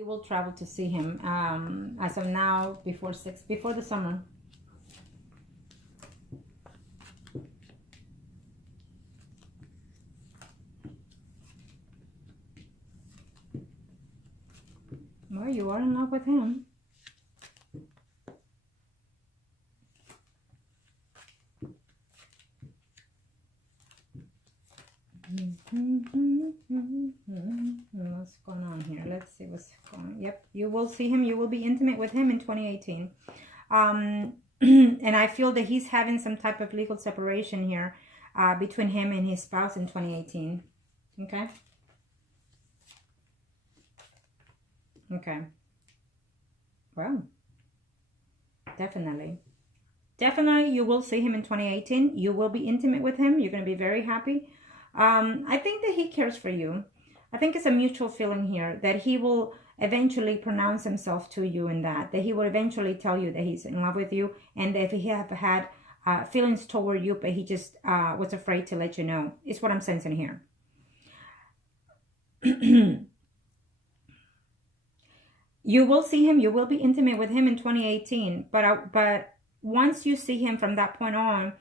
You will travel to see him as of now, before the summer. Well, you are in love with him. What's going on here? Let's see what's going on. Yep, you will see him. You will be intimate with him in 2018. And I feel that he's having some type of legal separation here between him and his spouse in 2018. Okay? Okay. Well, definitely. Definitely, you will see him in 2018. You will be intimate with him. You're going to be very happy. I think that he cares for you. I think it's a mutual feeling here that he will eventually pronounce himself to you in that he will eventually tell you that he's in love with you, and that he have had feelings toward you, but he just was afraid to let you know. It's what I'm sensing here. You will see him. You will be intimate with him in 2018, but once you see him from that point on,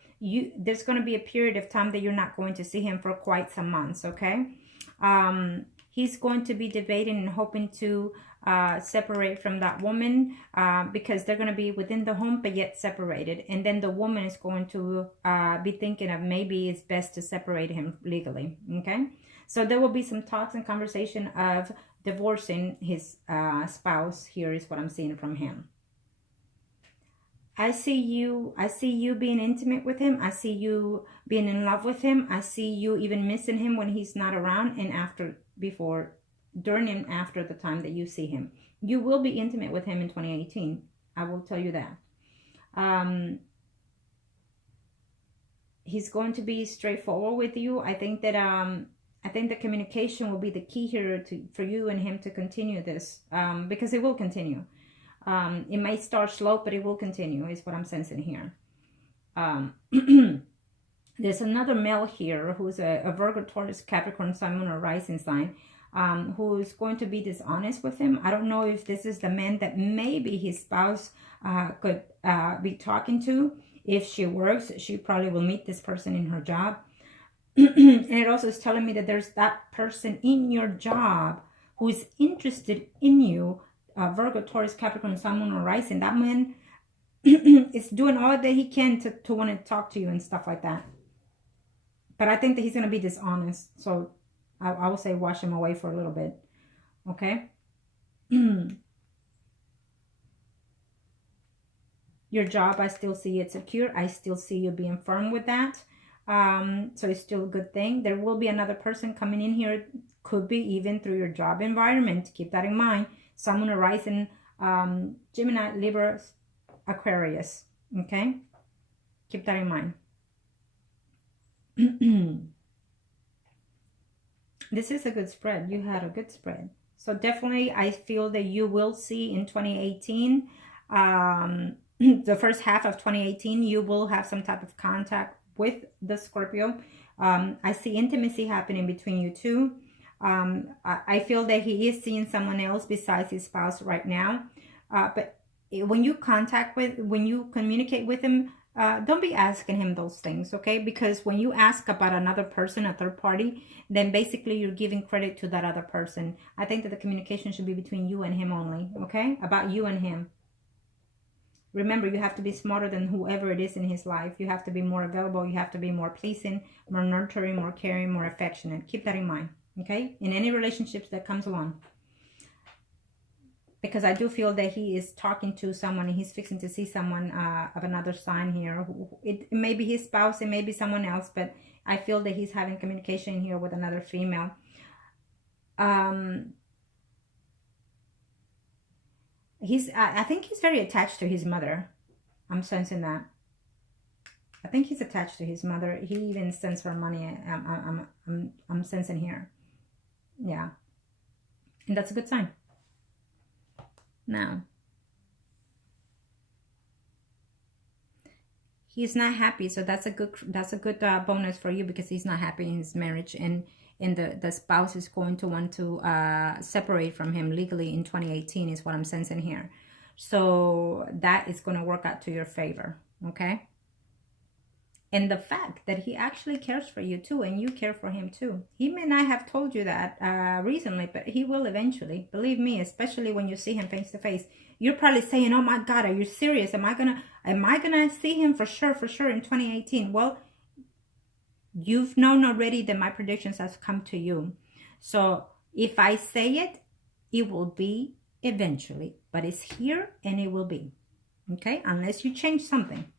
there's going to be a period of time that you're not going to see him for quite some months, okay? He's going to be debating and hoping to separate from that woman because they're going to be within the home but yet separated. And then the woman is going to be thinking of maybe it's best to separate him legally, okay? So there will be some talks and conversation of divorcing his spouse. Here is what I'm seeing from him. I see you being intimate with him. I see you being in love with him. I see you even missing him when he's not around, and during and after the time that you see him. You will be intimate with him in 2018. I will tell you that. He's going to be straightforward with you. I think that the communication will be the key here for you and him to continue this, because it will continue. It may start slow, but it will continue, is what I'm sensing here. There's another male here who's a Virgo, Taurus, Capricorn, Sun, Moon, or Rising sign, who's going to be dishonest with him. I don't know if this is the man that maybe his spouse could be talking to. If she works, she probably will meet this person in her job. And it also is telling me that there's that person in your job who is interested in you. Virgo, Taurus, Capricorn, Sun, Moon, or Rising. That man is doing all that he can to want to talk to you and stuff like that. But I think that he's going to be dishonest. So I will say wash him away for a little bit. Okay? Your job, I still see it secure. I still see you being firm with that. So it's still a good thing. There will be another person coming in here. Could be even through your job environment. Keep that in mind. Someone Rising, Gemini, Libra, Aquarius. Okay? Keep that in mind. This is a good spread. You had a good spread. So definitely, I feel that you will see in 2018, the first half of 2018, you will have some type of contact with the Scorpio. I see intimacy happening between you two. I feel that he is seeing someone else besides his spouse right now. But when you communicate with him, don't be asking him those things, okay? Because when you ask about another person, a third party, then basically you're giving credit to that other person. I think that the communication should be between you and him only, okay? About you and him. Remember, you have to be smarter than whoever it is in his life. You have to be more available. You have to be more pleasing, more nurturing, more caring, more affectionate. Keep that in mind. Okay, in any relationships that comes along, because I do feel that he is talking to someone and he's fixing to see someone of another sign here. It may be his spouse, it may be someone else, but I feel that he's having communication here with another female. I think he's very attached to his mother. I'm sensing that. I think he's attached to his mother. He even sends her money. I'm sensing here. Yeah, and that's a good sign. Now, he's not happy, so that's a good bonus for you, because he's not happy in his marriage, and and the spouse is going to want to separate from him legally in 2018 is what I'm sensing here. So that is going to work out to your favor, okay? And the fact that he actually cares for you too, and you care for him too. He may not have told you that recently, but he will eventually. Believe me, especially when you see him face to face. You're probably saying, "Oh my God, are you serious? Am I gonna see him for sure in 2018?" Well, you've known already that my predictions have come to you. So if I say it, it will be eventually, but it's here and it will be, okay? Unless you change something.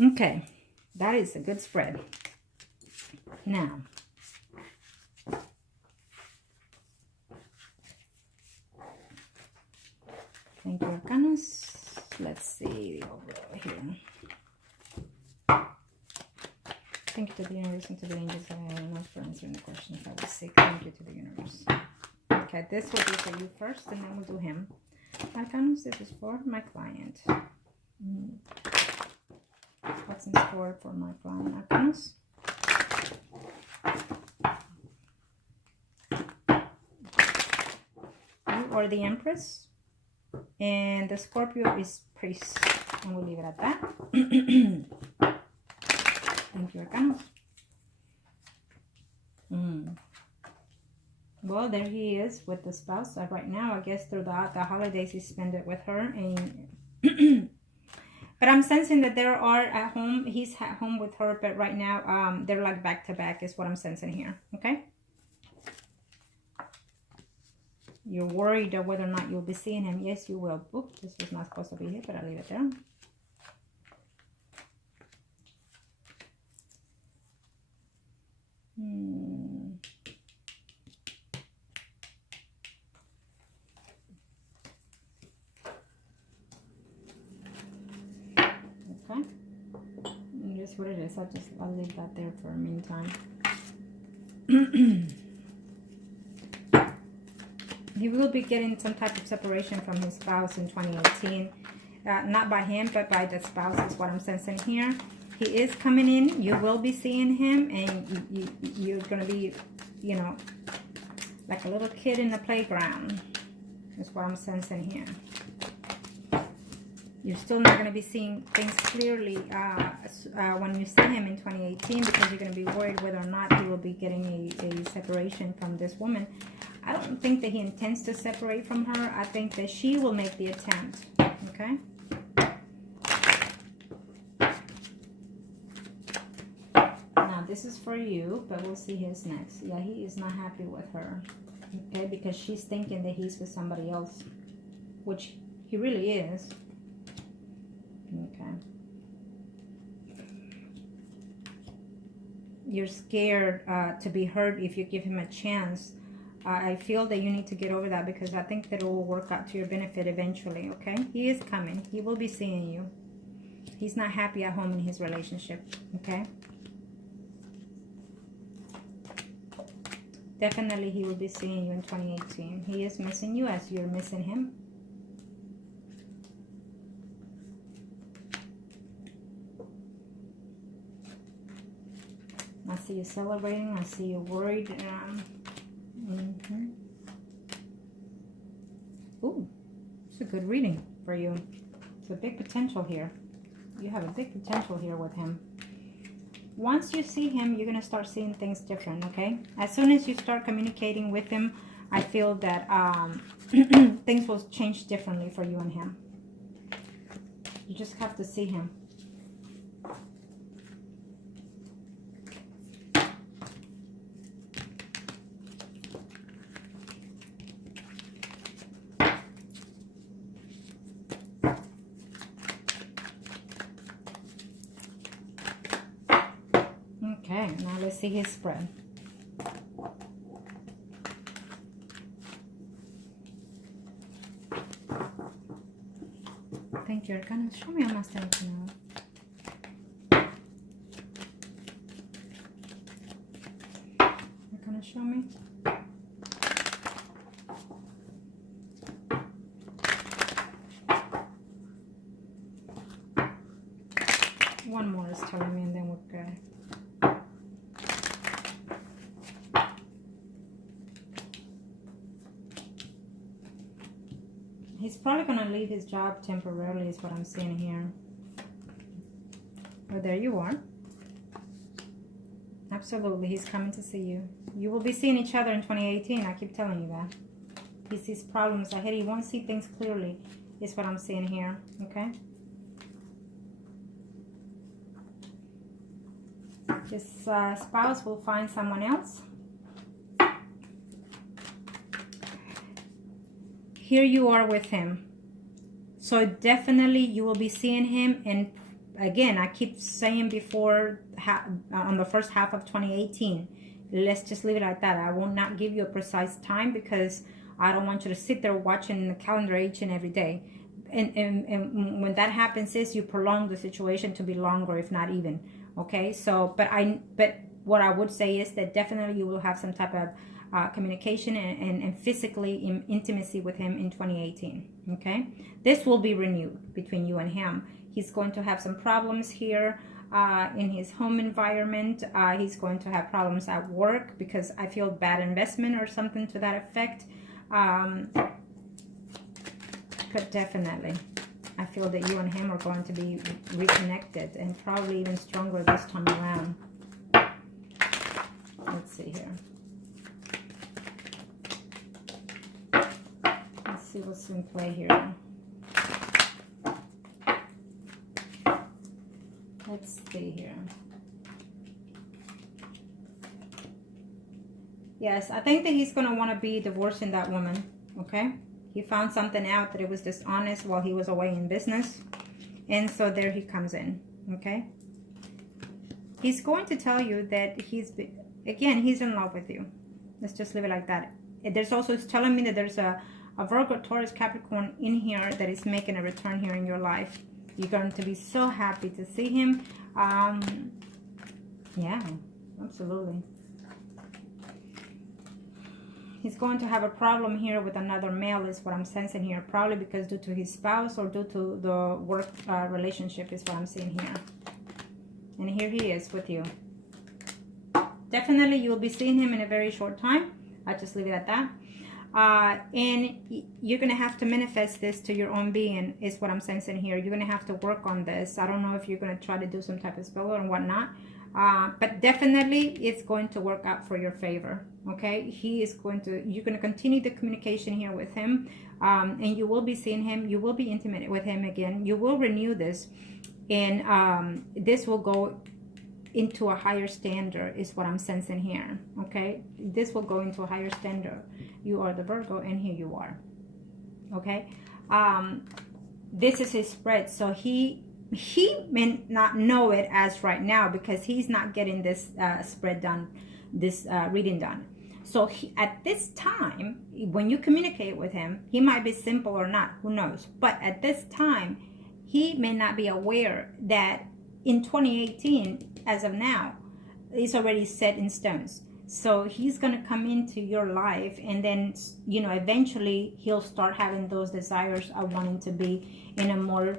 Okay, that is a good spread. Now, thank you, Arcanas. Let's see the overall here. Thank you to the universe and to the angels. I have enough for answering the questions I was sick. Thank you to the universe. Okay, this will be for you first, and then we'll do him. Arcanas, this is for my client. What's in store for my client, Arcanas? You are the Empress, and the Scorpio is Priest, and we'll leave it at that. Thank you, Arcanas. Well, there he is with the spouse. Right now, I guess throughout the holidays, he spent it with her, and but I'm sensing that there are at home. He's at home with her, but right now, they're like back to back is what I'm sensing here. Okay. You're worried of whether or not you'll be seeing him. Yes, you will. Oops, this was not supposed to be here, but I'll leave it there. Okay. Here's what it is. I'll leave that there for a meantime. He will be getting some type of separation from his spouse in 2018. Not by him, but by the spouse is what I'm sensing here. He is coming in. You will be seeing him, and you're going to be, you know, like a little kid in the playground. That's what I'm sensing here. You're still not going to be seeing things clearly when you see him in 2018, because you're going to be worried whether or not he will be getting a separation from this woman. I don't think that he intends to separate from her. I think that she will make the attempt. Okay? Now, this is for you, but we'll see his next. Yeah, he is not happy with her. Okay? Because she's thinking that he's with somebody else, which he really is. Okay. You're scared to be hurt if you give him a chance. I feel that you need to get over that, because I think that it will work out to your benefit eventually, okay? He is coming. He will be seeing you. He's not happy at home in his relationship, okay? Definitely he will be seeing you in 2018. He is missing you as you're missing him. I see you celebrating. I see you worried. Ooh, it's a good reading for you. It's a big potential here. You have a big potential here with him. Once you see him, you're going to start seeing things different, okay? As soon as you start communicating with him, I feel that things will change differently for you and him. You just have to see him. Okay, now let's see his spread. Thank you, Arcana. Show me how much time now. Arcana, show me. One more is telling me, and then we're good. He's probably going to leave his job temporarily is what I'm seeing here. Well, there you are. Absolutely, he's coming to see you. You will be seeing each other in 2018. I keep telling you that. He sees problems ahead. He won't see things clearly is what I'm seeing here, okay? His spouse will find someone else. Here you are with him. So definitely you will be seeing him. And again, I keep saying before, on the first half of 2018, let's just leave it like that. I will not give you a precise time because I don't want you to sit there watching the calendar each and every day. And when that happens is you prolong the situation to be longer, if not even. Okay, so but what I would say is that definitely you will have some type of communication and physically intimacy with him in 2018. Okay, this will be renewed between you and him. He's going to have some problems here in his home environment. He's going to have problems at work because I feel bad investment or something to that effect. But definitely I feel that you and him are going to be reconnected and probably even stronger this time around. Let's see here. Let's see what's in play here. Let's see here. Yes, I think that he's going to want to be divorcing that woman, okay? He found something out that it was dishonest while he was away in business. And so there he comes in, okay? He's going to tell you that he's in love with you. Let's just leave it like that. There's also, it's telling me that there's a Virgo, Taurus, Capricorn in here that is making a return here in your life. You're going to be so happy to see him. Yeah, absolutely. He's going to have a problem here with another male is what I'm sensing here. Probably because due to his spouse or due to the work relationship is what I'm seeing here. And here he is with you. Definitely you'll be seeing him in a very short time. I'll just leave it at that. And you're going to have to manifest this to your own being is what I'm sensing here. You're going to have to work on this. I don't know if you're going to try to do some type of spell or whatnot. But definitely it's going to work out for your favor. Okay, you're going to continue the communication here with him, and you will be seeing him. You will be intimate with him again. You will renew this, and this will go into a higher standard is what I'm sensing here. Okay, this will go into a higher standard. You are the Virgo, and here you are. Okay, this is his spread, so he may not know it as right now because he's not getting this spread done, this reading done. So at this time, when you communicate with him, he might be simple or not, who knows? But at this time, he may not be aware that in 2018, as of now, it's already set in stones. So he's going to come into your life, and then, you know, eventually he'll start having those desires of wanting to be in a more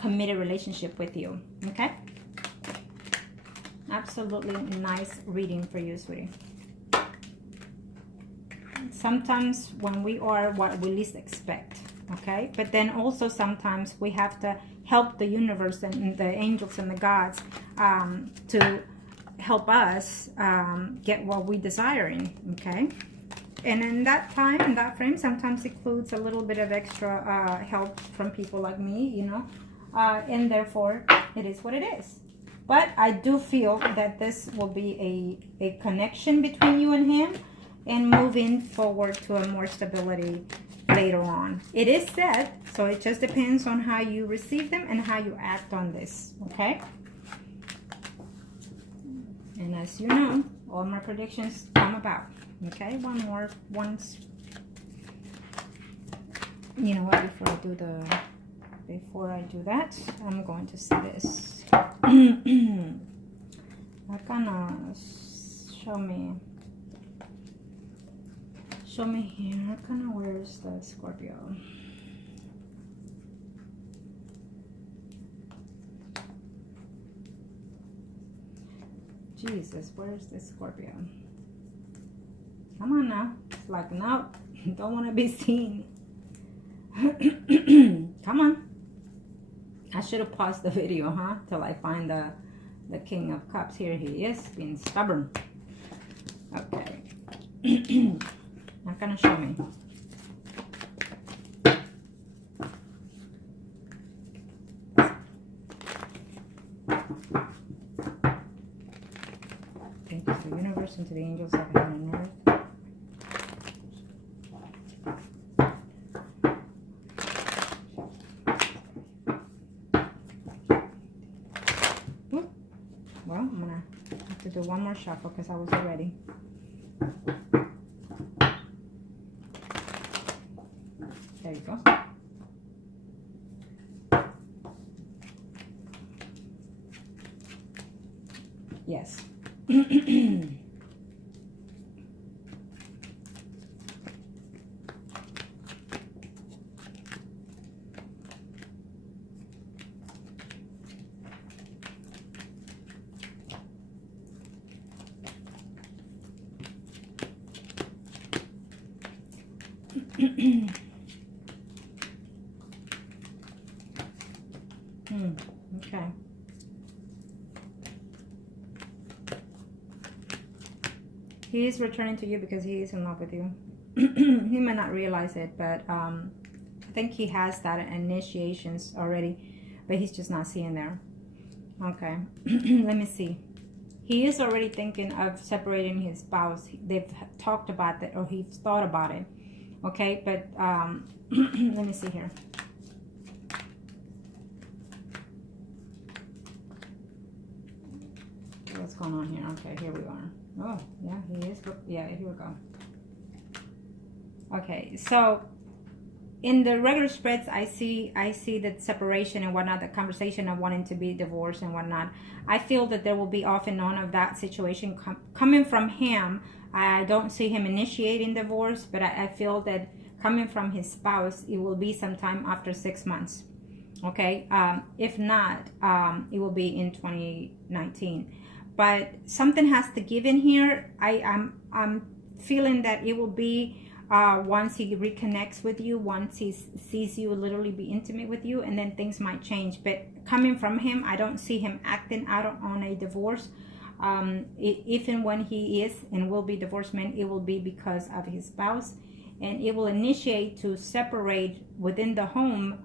committed relationship with you. Okay? Absolutely nice reading for you, sweetie. Sometimes when we are what we least expect, okay? But then also sometimes we have to help the universe and the angels and the gods to help us get what we desiring, okay? And in that time, in that frame, sometimes includes a little bit of extra help from people like me, you know, and therefore it is what it is. But I do feel that this will be a connection between you and him, and moving forward to a more stability later on. It is set, so it just depends on how you receive them and how you act on this, okay? And as you know, all my predictions come about, okay? Once, you know what, before I do that, I'm going to see this. Arcana, show me here. Arcana, where's the Scorpio? Jesus, where's the Scorpio? Come on now. It's like, no, don't want to be seen. Come on. I should have paused the video, huh? Till I find the King of Cups. Here he is, being stubborn. Okay. Not gonna show me. Thank you to the universe and to the angels of heaven and earth. Well, I'm gonna have to do one more shuffle because I wasn't ready. There you go. Yes. Okay. He is returning to you because he is in love with you. He may not realize it, but I think he has that initiations already, but he's just not seeing there. Okay. Let me see. He is already thinking of separating his spouse. They've talked about that, or he's thought about it. Okay, but let me see here. What's going on here? Okay, here we are. Oh, yeah, he is. Yeah, here we go. Okay, so in the regular spreads, I see the separation and whatnot, the conversation of wanting to be divorced and whatnot. I feel that there will be off and on of that situation coming from him. I don't see him initiating divorce, but I feel that coming from his spouse, it will be sometime after 6 months. Okay, if not, it will be in 2019. But something has to give in here. I'm feeling that it will be once he reconnects with you, once he sees you literally be intimate with you, and then things might change. But coming from him, I don't see him acting out on a divorce. If and when he is and will be divorced man, it will be because of his spouse, and it will initiate to separate within the home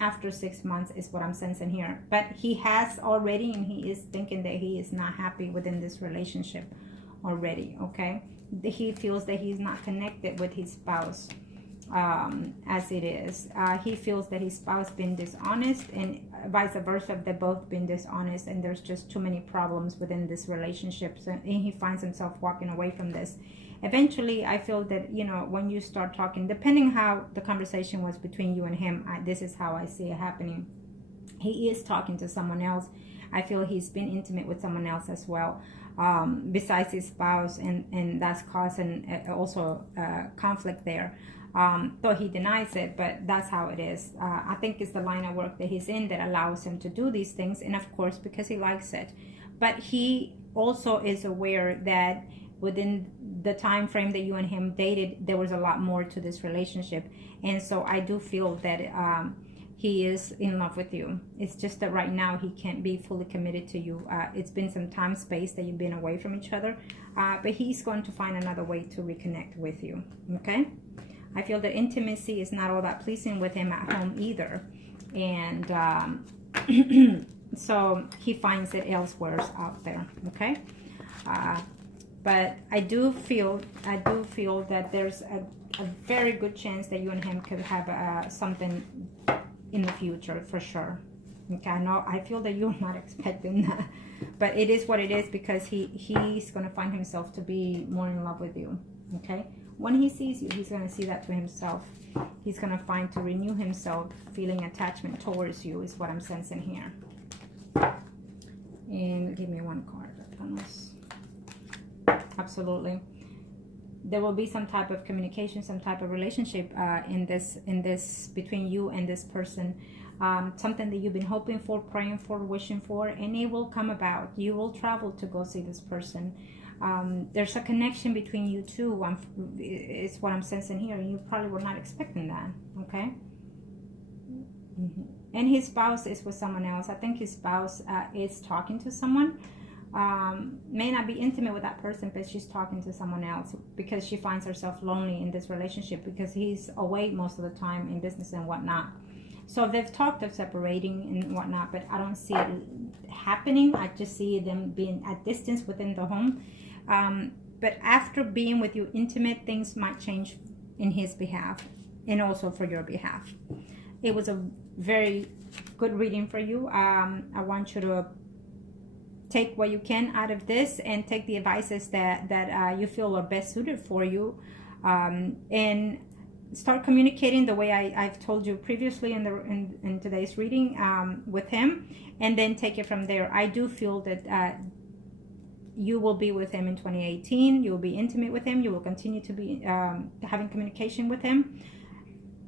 after 6 months is what I'm sensing here. But he has already, and he is thinking that he is not happy within this relationship already. Okay, he feels that he's not connected with his spouse as it is. He feels that his spouse been dishonest, and vice versa, they've both been dishonest, and there's just too many problems within this relationship, and he finds himself walking away from this. Eventually, I feel that, you know, when you start talking, depending how the conversation was between you and him, this is how I see it happening. He is talking to someone else. I feel he's been intimate with someone else as well, besides his spouse, and that's causing also conflict there. Though he denies it, but that's how it is. I think it's the line of work that he's in that allows him to do these things, and of course because he likes it. But he also is aware that within the time frame that you and him dated, there was a lot more to this relationship, and so I do feel that he is in love with you. It's just that right now he can't be fully committed to you. It's been some time space that you've been away from each other, but he's going to find another way to reconnect with you. Okay, I feel that intimacy is not all that pleasing with him at home either, and so he finds it elsewhere out there. Okay. But I do feel that there's a very good chance that you and him could have something in the future for sure. Okay, I feel that you're not expecting that, but it is what it is, because he's going to find himself to be more in love with you. Okay, when he sees you, he's going to see that to himself. He's going to find to renew himself, feeling attachment towards you is what I'm sensing here. And give me one card. Absolutely, there will be some type of communication, some type of relationship in this between you and this person. Something that you've been hoping for, praying for, wishing for, and it will come about. You will travel to go see this person. There's a connection between you two. It's what I'm sensing here. You probably were not expecting that. Okay, And his spouse is with someone else. I think his spouse is talking to someone. May not be intimate with that person, but she's talking to someone else because she finds herself lonely in this relationship because he's away most of the time in business and whatnot. So they've talked of separating and whatnot, but I don't see it happening. I just see them being at distance within the home. But after being with you intimate, things might change in his behalf and also for your behalf. It was a very good reading for you. I want you to take what you can out of this and take the advices that you feel are best suited for you, and start communicating the way I've told you previously in today's reading with him, and then take it from there. I do feel that you will be with him in 2018. You will be intimate with him. You will continue to be having communication with him.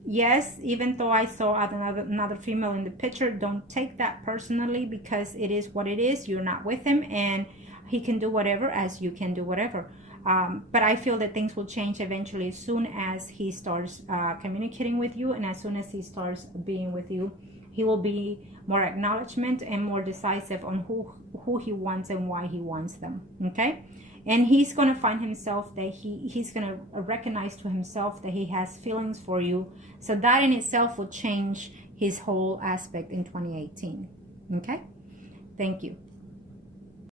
Yes, even though I saw another female in the picture, don't take that personally, because it is what it is. You're not with him, and he can do whatever as you can do whatever. But I feel that things will change eventually as soon as he starts communicating with you, and as soon as he starts being with you. He will be more acknowledgement and more decisive on who he wants and why he wants them. Okay? And he's going to find himself that he's going to recognize to himself that he has feelings for you. So that in itself will change his whole aspect in 2018. Okay? Thank you.